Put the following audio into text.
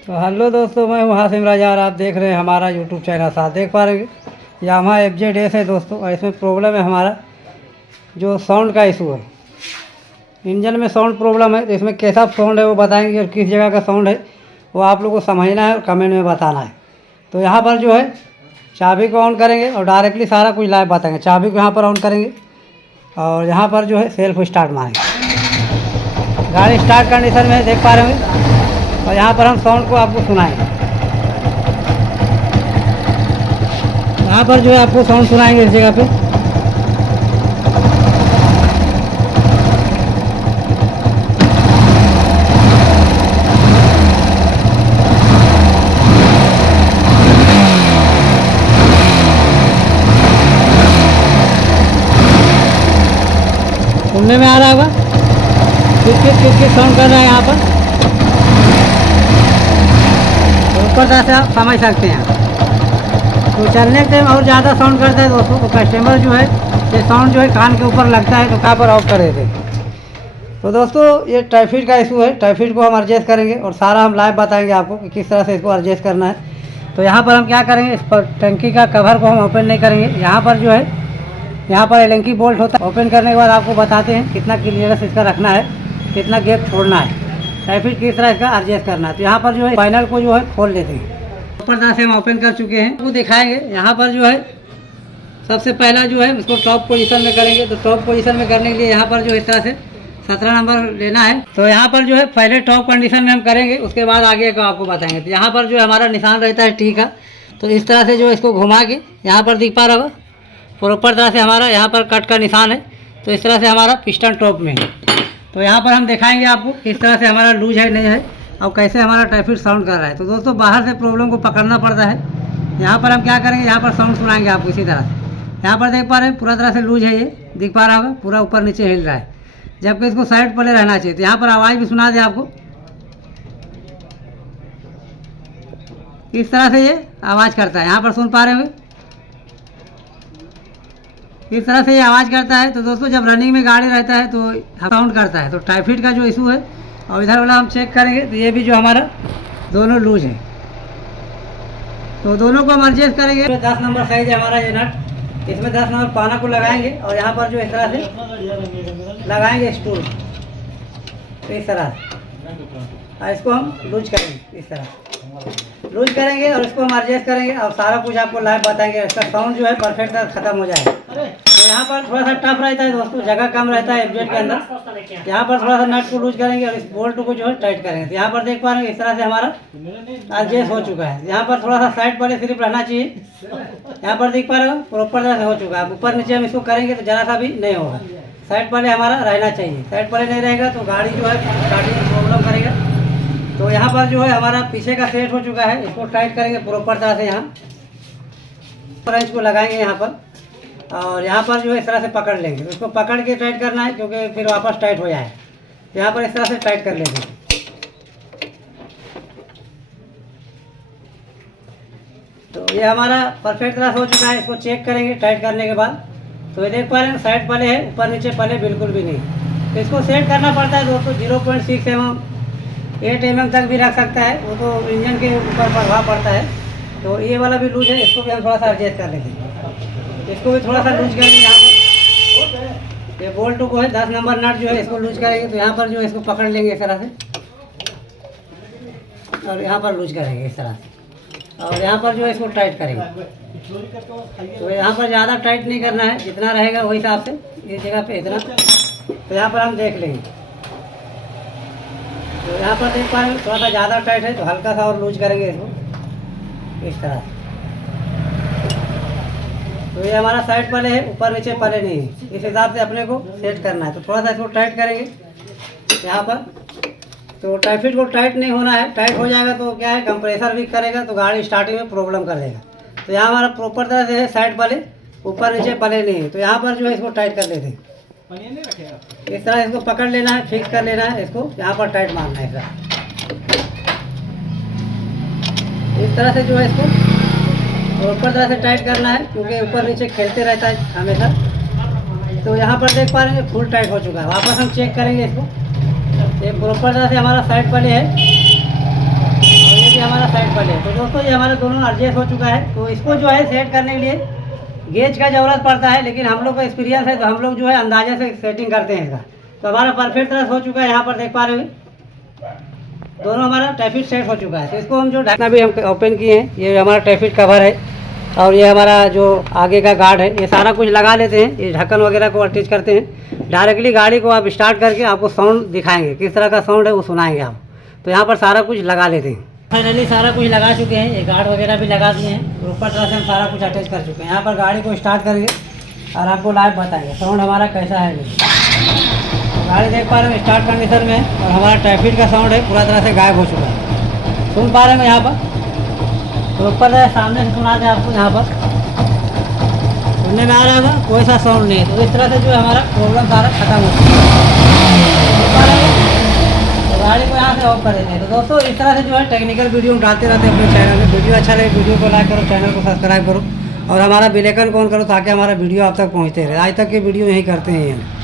तो हेलो दोस्तों, मैं हूँ हासिम राजा और आप देख रहे हैं हमारा यूट्यूब चैनल। साथ देख पा रहे हैं यामाहा FZ है दोस्तों, और इसमें प्रॉब्लम है हमारा जो साउंड का इशू है। इंजन में साउंड प्रॉब्लम है, तो इसमें कैसा साउंड है वो बताएंगे, और किस जगह का साउंड है वो आप लोगों को समझना है और कमेंट में बताना है। तो यहाँ पर जो है चाबी को ऑन करेंगे और डायरेक्टली सारा कुछ लाइव बताएंगे। चाबी को यहाँ पर ऑन करेंगे और यहाँ पर जो है सेल्फ स्टार्ट मारेंगे। गाड़ी स्टार्ट कंडीशन में देख पा रहे होंगे, और यहाँ पर हम साउंड को आपको सुनाएंगे। यहाँ पर जो है आपको साउंड सुनाएंगे इस जगह पे। सुनने में आ रहा होगा किस साउंड कर रहा है यहाँ पर। ऊपर से आप समझ सकते हैं। तो चलने के टाइम और ज़्यादा साउंड करता है दोस्तों, तो कस्टमर जो है ये साउंड जो है कान के ऊपर लगता है, तो कहाँ पर ऑफ कर देते। तो दोस्तों ये ट्रैफिक का इशू है, ट्रैफिक को हम एडजस्ट करेंगे और सारा हम लाइव बताएंगे आपको कि किस तरह से इसको एडजस्ट करना है। तो यहाँ पर हम क्या करेंगे, इस पर टंकी का कवर को हम ओपन नहीं करेंगे। यहाँ पर जो है यहाँ पर एलेंकी बोल्ट होता है, ओपन करने के बाद आपको बताते हैं कितना क्लियरेंस इसका रखना है, कितना गैप छोड़ना है, ट्रैफिक किस तरह इसका एडजस्ट करना है। तो यहाँ पर जो है पैनल को जो है खोल लेते हैं। ऊपर तरह से हम ओपन कर चुके हैं, वो दिखाएंगे। यहाँ पर जो है सबसे पहला जो है इसको टॉप पोजीशन में करेंगे। तो टॉप पोजीशन में करने के लिए यहाँ पर जो इस तरह से 17 नंबर लेना है। तो यहाँ पर जो है पहले टॉप कंडीशन में हम करेंगे, उसके बाद आगे का आपको बताएंगे। तो यहाँ पर जो हमारा निशान रहता है टी का, तो इस तरह से जो इसको घुमा के यहाँ पर दिख पा रहा होगा प्रॉपर तरह से हमारा यहाँ पर कट का निशान है। तो इस तरह से हमारा पिस्टन टॉप में है। तो यहाँ पर हम दिखाएंगे आपको किस तरह से हमारा लूज है नहीं है और कैसे हमारा ट्रैफिक साउंड कर रहा है। तो दोस्तों बाहर से प्रॉब्लम को पकड़ना पड़ता है। यहाँ पर हम क्या करेंगे, यहाँ पर साउंड सुनाएंगे आपको इसी तरह से। यहाँ पर देख पा रहे हैं पूरा तरह से लूज है, ये दिख पा रहा होगा पूरा ऊपर नीचे हिल रहा है, जबकि इसको साइड पले रहना चाहिए। तो यहाँ पर आवाज़ भी सुना दे आपको, इस तरह से ये आवाज़ करता है। यहाँ पर सुन पा रहे होंगे इस तरह से ये आवाज़ करता है। तो दोस्तों जब रनिंग में गाड़ी रहता है तो साउंड करता है। तो ट्रैफिक का जो इशू है, और इधर वाला हम चेक करेंगे तो ये भी जो हमारा दोनों लूज है। तो दोनों को हम एडजस्ट करेंगे। 10 नंबर साइज है हमारा ये नट, इसमें 10 नंबर पाना को लगाएंगे और यहाँ पर जो इस तरह से लगाएंगे स्टूल, तो इस तरह से इसको हम लूज करेंगे। इस तरह लूज करेंगे और इसको हम एडजस्ट करेंगे और सारा कुछ आपको लाइव बताएंगे। इसका साउंड जो है परफेक्ट ख़त्म हो जाएगा। तो यहाँ पर थोड़ा सा टफ रहता है दोस्तों, जगह कम रहता है FZ के अंदर। यहाँ पर थोड़ा सा नट को लूज करेंगे और इस बोल्ट को जो है टाइट करेंगे। तो यहाँ पर देख पा रहे हैं इस तरह से हमारा एडजस्ट हो चुका है। यहाँ पर थोड़ा सा साइड पहले सिर्फ रहना चाहिए। यहाँ पर देख पा रहे हो प्रॉपर तरह से हो चुका है। ऊपर नीचे हम इसको करेंगे तो ज़रा सा भी नहीं होगा, साइड पहले हमारा रहना चाहिए। साइड पहले नहीं रहेगा तो गाड़ी जो है स्टार्टिंग में प्रॉब्लम करेगा। तो यहाँ पर जो है हमारा पीछे का सेट हो चुका है, इसको टाइट करेंगे प्रॉपर तरह से। यहाँ फ्रेंच को लगाएंगे यहाँ पर, और यहाँ पर जो है इस तरह से पकड़ लेंगे। इसको पकड़ के टाइट करना है क्योंकि फिर वापस टाइट हो जाए। यहाँ पर इस तरह से टाइट कर लेंगे। तो ये हमारा परफेक्ट तरह से हो चुका है। इसको चेक करेंगे टाइट करने के बाद। तो ये देख पा रहे हैं साइड पले है, ऊपर नीचे पले बिल्कुल भी नहीं। तो इसको सेट करना पड़ता है दोस्तों। 0.6 mm 8 mm तक भी रख सकता है, वो तो इंजन के ऊपर प्रभाव पड़ता है। तो ये वाला भी लूज है, इसको भी हम थोड़ा सा एडजस्ट कर लेंगे। इसको भी थोड़ा सा लूज करेंगे। यहाँ पर ये बोल्ट को है 10 नंबर नट जो है इसको लूज करेंगे। तो यहाँ पर जो है इसको पकड़ लेंगे इस तरह से और यहाँ पर लूज करेंगे इस तरह से, और यहाँ पर जो है इसको टाइट करेंगे। तो यहाँ पर ज़्यादा टाइट नहीं करना है, जितना रहेगा वही हिसाब से इस जगह पे इतना। तो यहाँ पर हम देख लेंगे। तो यहाँ पर देख पा रहे हैं थोड़ा सा ज़्यादा टाइट है, तो हल्का सा और लूज करेंगे इसको इस तरह। तो ये हमारा साइड पले है, ऊपर नीचे पले नहीं है, इस हिसाब से अपने को सेट करना है। तो थोड़ा सा इसको टाइट करेंगे यहाँ पर। तो ट्रैफिक को टाइट नहीं होना है, टाइट हो जाएगा तो क्या है कंप्रेसर वीक करेगा, तो गाड़ी स्टार्टिंग में प्रॉब्लम कर देगा। तो यहाँ हमारा प्रॉपर तरह से है, साइड पले ऊपर नीचे पले नहीं है। तो यहाँ पर जो है इसको टाइट कर लेते हैं। इस तरह इसको पकड़ लेना है, फिक्स कर लेना है, इसको यहाँ पर टाइट मारना है। इस तरह से जो है इसको ऊपर तरह से टाइट करना है, क्योंकि ऊपर नीचे खेलते रहता है हमेशा। तो यहाँ पर देख पा रहे हैं फुल टाइट हो चुका है। वापस हम चेक करेंगे इसको। ये प्रॉपर तरह से हमारा साइड पले है, और ये भी दोस्तों ये हमारे दोनों एडजस्ट हो चुका है। तो इसको जो है सेट करने के लिए गेज का ज़रूरत पड़ता है, लेकिन हम लोग का एक्सपीरियंस है तो हम लोग जो है अंदाजे से सेटिंग करते हैं इसका। तो हमारा परफेक्ट तरह से हो चुका है, यहाँ पर देख पा रहे हो दोनों हमारा ट्रैफिक सेट हो चुका है। तो इसको हम जो ढकना भी हम ओपन किए हैं, ये हमारा ट्रैफिक कवर है और ये हमारा जो आगे का गार्ड है, ये सारा कुछ लगा लेते हैं। ये ढक्कन वगैरह को अटैच करते हैं। डायरेक्टली गाड़ी को आप स्टार्ट करके आपको साउंड दिखाएंगे, किस तरह का साउंड है वो सुनाएंगे आप। तो यहाँ पर सारा कुछ लगा लेते हैं। फाइनली सारा कुछ लगा चुके हैं, ये गार्ड वगैरह भी लगा दिए हैं। ऊपर तरह से हम सारा कुछ अटैच कर चुके हैं। यहाँ पर गाड़ी को स्टार्ट करेंगे और आपको लाइव बताएंगे साउंड हमारा कैसा है। गाड़ी देख पा रहे हैं स्टार्ट कंडीशन में है और हमारा ट्रैफिक का साउंड है पूरा तरह से गायब हो चुका है। सुन पा रहे हैं यहाँ पर, तो ऊपर सामने से सुना दें आपको, यहाँ पर सुनने में आ रहा होगा, कोई सा साउंड नहीं है। तो इस तरह से जो है हमारा प्रॉब्लम सारा खत्म हो चुका है। तो गाड़ी को यहाँ से ऑफ कर देते हैं। तो दोस्तों इस तरह से जो है टेक्निकल वीडियो हम डालते रहते हैं अपने चैनल में। वीडियो अच्छा लगे वीडियो को लाइक करो, चैनल को सब्सक्राइब करो और हमारा बेल आइकन ऑन करो ताकि हमारा वीडियो आप तक पहुँचते रहे। आज तक के वीडियो यही करते हैं।